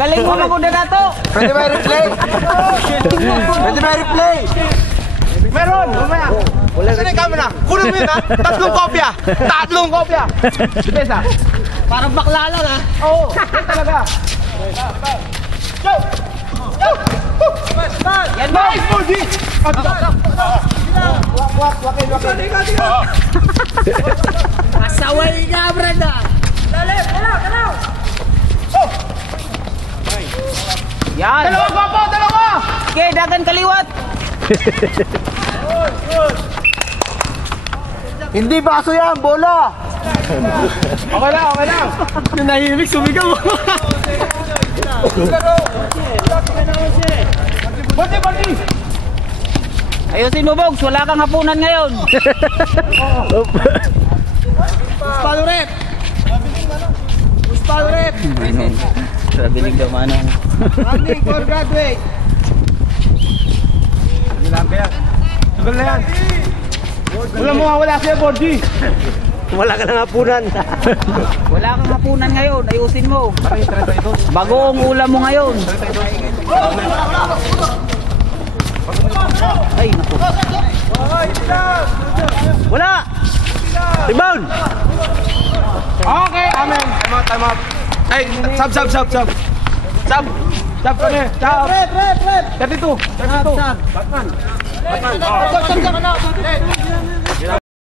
Galing mo magunda na to. Pwede ba i-replay? Pwede ba i-replay? Meron! Mamaya! Saan yung camera? Kunin mo yun ha! Tatlong kopya! Tatlong kopya! Dipesa! Parang bakla lang ha. Oo! Yan talaga! Go! Go! Yan ba? Nice ball, G! Wakin! Pasaway nga, Brenda. Yan. Dalawa, gwapo! Dalawa! Okay, dagan kaliwat. Hindi baso yan, bola! Okay lang, okay lang! Yung nahimik, sumigaw. Bati! Ayusin mo, Bogs. Wala kang hapunan ngayon. Puspalo rep! Puspalo rep! Sabi ni Gamanong. Running for graduate! Sugal na yan! Wala mo wala siya, Borgi! Wala ka nang hapunan. Wala kang hapunan ngayon. Ayusin mo. Bagoong ulam mo ngayon. Ay, naku. Wala! Rebound! Okay, amen! Time out! Ay, sub! Sub kami! Sub! Rep! 32! Batman!